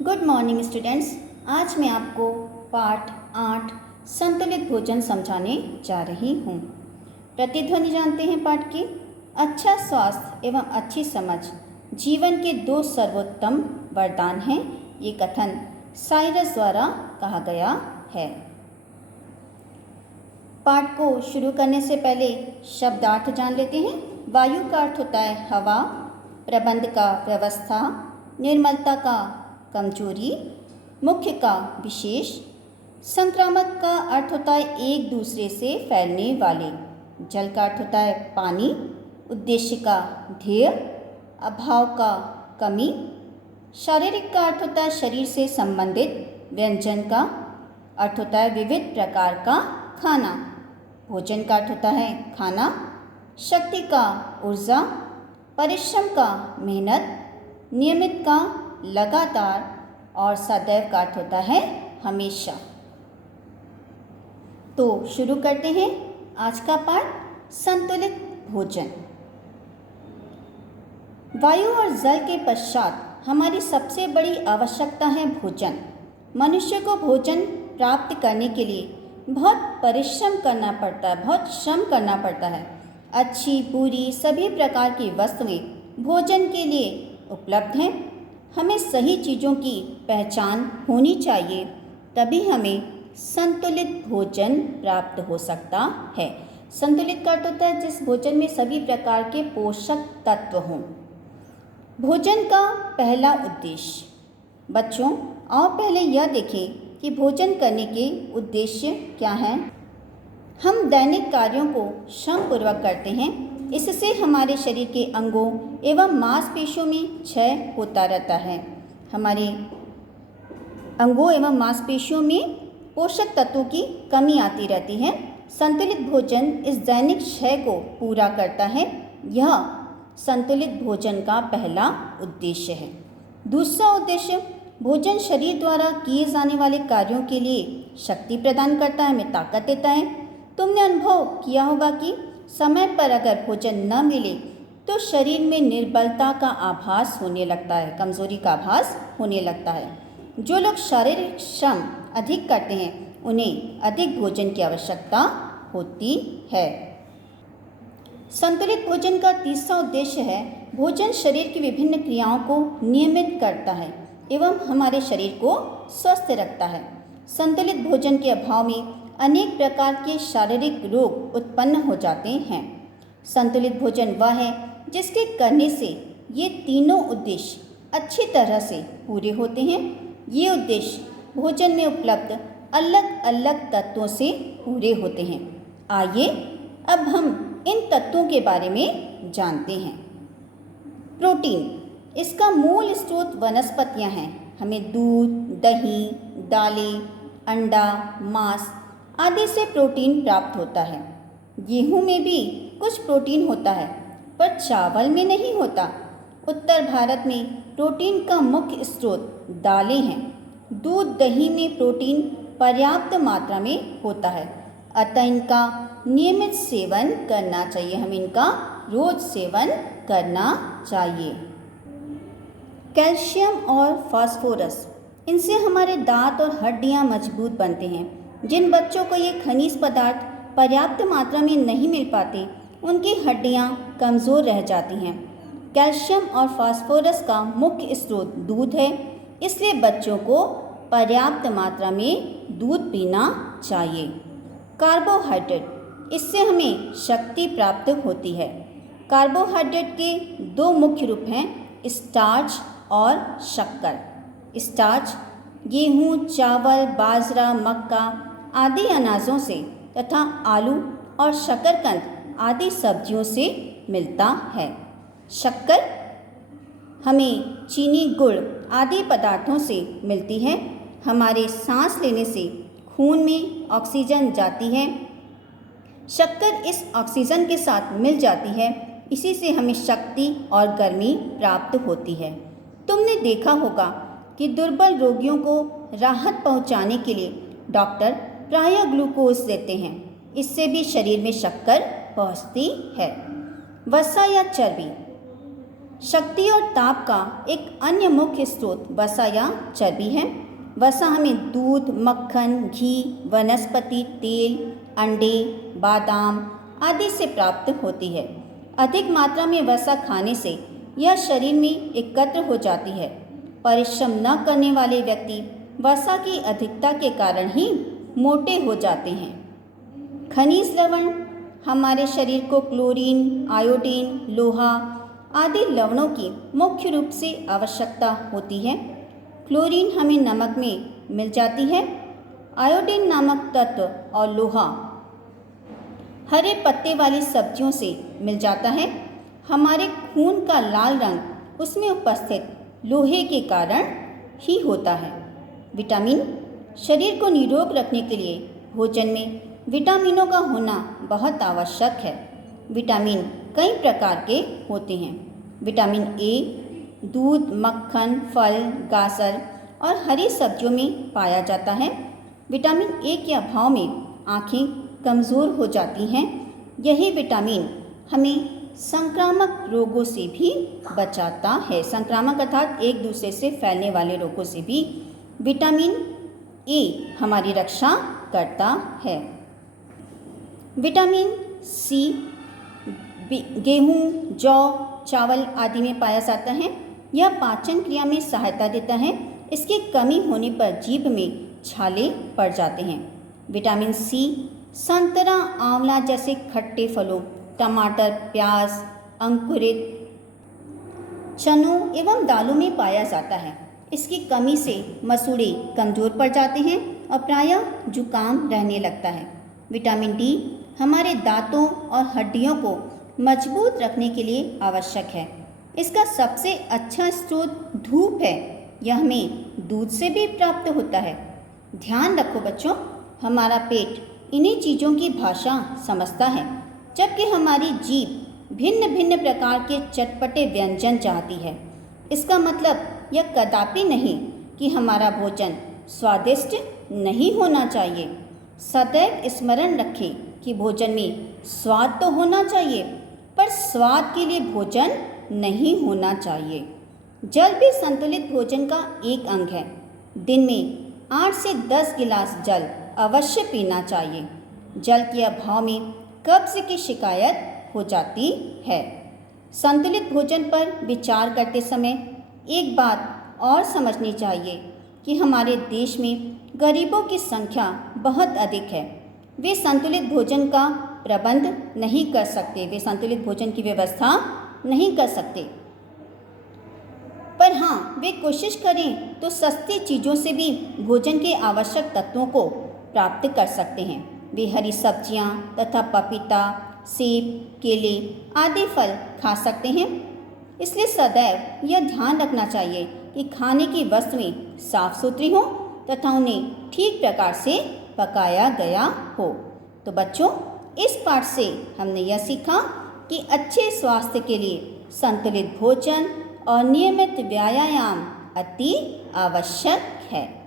Good morning students. आज मैं आपको पाठ 8 संतुलित भोजन समझाने जा रही हूँ। प्रतिध्वनि जानते हैं पाठ की। अच्छा स्वास्थ्य एवं अच्छी समझ जीवन के दो सर्वोत्तम वरदान हैं। ये कथन साइरस द्वारा कहा गया है। पाठ को शुरू करने से पहले शब्दार्थ जान लेते हैं। वायु का अर्थ होता है हवा, प्रबंध का व्यवस्था, निर्मलता का कमजोरी, मुख्य का विशेष, संक्रामक का अर्थ होता है एक दूसरे से फैलने वाले, जल का अर्थ होता है पानी, उद्देश्य का ध्येय, अभाव का कमी, शारीरिक का अर्थ होता है शरीर से संबंधित, व्यंजन का अर्थ होता है विविध प्रकार का खाना, भोजन का अर्थ होता है खाना, शक्ति का ऊर्जा, परिश्रम का मेहनत, नियमित का लगातार और सदैव का अर्थ होता है हमेशा। तो शुरू करते हैं आज का पाठ संतुलित भोजन। वायु और जल के पश्चात हमारी सबसे बड़ी आवश्यकता है भोजन। मनुष्य को भोजन प्राप्त करने के लिए बहुत परिश्रम करना पड़ता है, बहुत श्रम करना पड़ता है। अच्छी बुरी सभी प्रकार की वस्तुएं भोजन के लिए उपलब्ध हैं। हमें सही चीज़ों की पहचान होनी चाहिए, तभी हमें संतुलित भोजन प्राप्त हो सकता है। संतुलित का अर्थ होता है जिस भोजन में सभी प्रकार के पोषक तत्व हों। भोजन का पहला उद्देश्य। बच्चों, आओ पहले यह देखें कि भोजन करने के उद्देश्य क्या हैं। हम दैनिक कार्यों को श्रमपूर्वक करते हैं। इससे हमारे शरीर के अंगों एवं मांसपेशियों में क्षय होता रहता है। हमारे अंगों एवं मांसपेशियों में पोषक तत्वों की कमी आती रहती है। संतुलित भोजन इस दैनिक क्षय को पूरा करता है। यह संतुलित भोजन का पहला उद्देश्य है। दूसरा उद्देश्य, भोजन शरीर द्वारा किए जाने वाले कार्यों के लिए शक्ति प्रदान करता है, हमें ताकत देता है। तुमने अनुभव किया होगा कि समय पर अगर भोजन न मिले तो शरीर में निर्बलता का आभास होने लगता है, कमजोरी का आभास होने लगता है। जो लोग शारीरिक श्रम अधिक करते हैं उन्हें अधिक भोजन की आवश्यकता होती है। संतुलित भोजन का तीसरा उद्देश्य है, भोजन शरीर की विभिन्न क्रियाओं को नियमित करता है एवं हमारे शरीर को स्वस्थ रखता है। संतुलित भोजन के अभाव में अनेक प्रकार के शारीरिक रोग उत्पन्न हो जाते हैं। संतुलित भोजन वह है जिसके करने से ये तीनों उद्देश्य अच्छी तरह से पूरे होते हैं। ये उद्देश्य भोजन में उपलब्ध अलग अलग तत्वों से पूरे होते हैं। आइए अब हम इन तत्वों के बारे में जानते हैं। प्रोटीन, इसका मूल स्रोत वनस्पतियां हैं। हमें दूध, दही, दालें, अंडा, मांस आदि से प्रोटीन प्राप्त होता है। गेहूं में भी कुछ प्रोटीन होता है पर चावल में नहीं होता। उत्तर भारत में प्रोटीन का मुख्य स्रोत दालें हैं। दूध, दही में प्रोटीन पर्याप्त मात्रा में होता है, अतः इनका नियमित सेवन करना चाहिए। हमें इनका रोज सेवन करना चाहिए। कैल्शियम और फास्फोरस, इनसे हमारे दांत और हड्डियां मजबूत बनते हैं। जिन बच्चों को ये खनिज पदार्थ पर्याप्त मात्रा में नहीं मिल पाते उनकी हड्डियां कमज़ोर रह जाती हैं। कैल्शियम और फास्फोरस का मुख्य स्रोत दूध है, इसलिए बच्चों को पर्याप्त मात्रा में दूध पीना चाहिए। कार्बोहाइड्रेट, इससे हमें शक्ति प्राप्त होती है। कार्बोहाइड्रेट के दो मुख्य रूप हैं, स्टार्च और शक्कर। स्टार्च गेहूँ, चावल, बाजरा, मक्का आदि अनाजों से तथा आलू और शकरकंद आदि सब्जियों से मिलता है। शक्कर हमें चीनी, गुड़ आदि पदार्थों से मिलती है। हमारे सांस लेने से खून में ऑक्सीजन जाती है। शक्कर इस ऑक्सीजन के साथ मिल जाती है, इसी से हमें शक्ति और गर्मी प्राप्त होती है। तुमने देखा होगा कि दुर्बल रोगियों को राहत पहुंचाने के लिए डॉक्टर प्रायः ग्लूकोज देते हैं। इससे भी शरीर में शक्कर पहुंचती है। वसा या चर्बी, शक्ति और ताप का एक अन्य मुख्य स्रोत वसा या चर्बी है। वसा हमें दूध, मक्खन, घी, वनस्पति तेल, अंडे, बादाम आदि से प्राप्त होती है। अधिक मात्रा में वसा खाने से यह शरीर में एकत्र हो जाती है। परिश्रम न करने वाले व्यक्ति वसा की अधिकता के कारण ही मोटे हो जाते हैं। खनिज लवण हमारे शरीर को क्लोरीन, आयोडीन, लोहा आदि लवणों की मुख्य रूप से आवश्यकता होती है। क्लोरीन हमें नमक में मिल जाती है। आयोडीन नामक तत्व और लोहा हरे पत्ते वाली सब्जियों से मिल जाता है। हमारे खून का लाल रंग उसमें उपस्थित लोहे के कारण ही होता है। विटामिन शरीर को निरोग रखने के लिए भोजन में विटामिनों का होना बहुत आवश्यक है। विटामिन कई प्रकार के होते हैं। विटामिन ए दूध, मक्खन, फल, गाजर और हरी सब्जियों में पाया जाता है। विटामिन ए के अभाव में आँखें कमज़ोर हो जाती हैं। यही विटामिन हमें संक्रामक रोगों से भी बचाता है। संक्रामक अर्थात एक दूसरे से फैलने वाले रोगों से भी विटामिन ए हमारी रक्षा करता है। विटामिन सी गेहूँ, जौ, चावल आदि में पाया जाता है। यह पाचन क्रिया में सहायता देता है। इसकी कमी होने पर जीभ में छाले पड़ जाते हैं। विटामिन सी संतरा, आंवला जैसे खट्टे फलों, टमाटर, प्याज, अंकुरित चनों एवं दालों में पाया जाता है। इसकी कमी से मसूड़े कमज़ोर पड़ जाते हैं और प्रायः जुकाम रहने लगता है। विटामिन डी हमारे दांतों और हड्डियों को मजबूत रखने के लिए आवश्यक है। इसका सबसे अच्छा स्रोत धूप है। यह हमें दूध से भी प्राप्त होता है। ध्यान रखो बच्चों, हमारा पेट इन्हीं चीज़ों की भाषा समझता है, जबकि हमारी जीभ भिन्न भिन्न प्रकार के चटपटे व्यंजन चाहती है। इसका मतलब यह कदापि नहीं कि हमारा भोजन स्वादिष्ट नहीं होना चाहिए। सदैव स्मरण रखें कि भोजन में स्वाद तो होना चाहिए, पर स्वाद के लिए भोजन नहीं होना चाहिए। जल भी संतुलित भोजन का एक अंग है। दिन में 8 से 10 गिलास जल अवश्य पीना चाहिए। जल के अभाव में कब्ज की शिकायत हो जाती है। संतुलित भोजन पर विचार करते समय एक बात और समझनी चाहिए कि हमारे देश में गरीबों की संख्या बहुत अधिक है। वे संतुलित भोजन का प्रबंध नहीं कर सकते, वे संतुलित भोजन की व्यवस्था नहीं कर सकते। पर हाँ, वे कोशिश करें तो सस्ती चीज़ों से भी भोजन के आवश्यक तत्वों को प्राप्त कर सकते हैं। वे हरी सब्जियाँ तथा पपीता, सेब, केले आदि फल खा सकते हैं। इसलिए सदैव यह ध्यान रखना चाहिए कि खाने की वस्तुएं साफ सुथरी हों तथा उन्हें ठीक प्रकार से पकाया गया हो। तो बच्चों, इस पाठ से हमने यह सीखा कि अच्छे स्वास्थ्य के लिए संतुलित भोजन और नियमित व्यायाम अति आवश्यक है।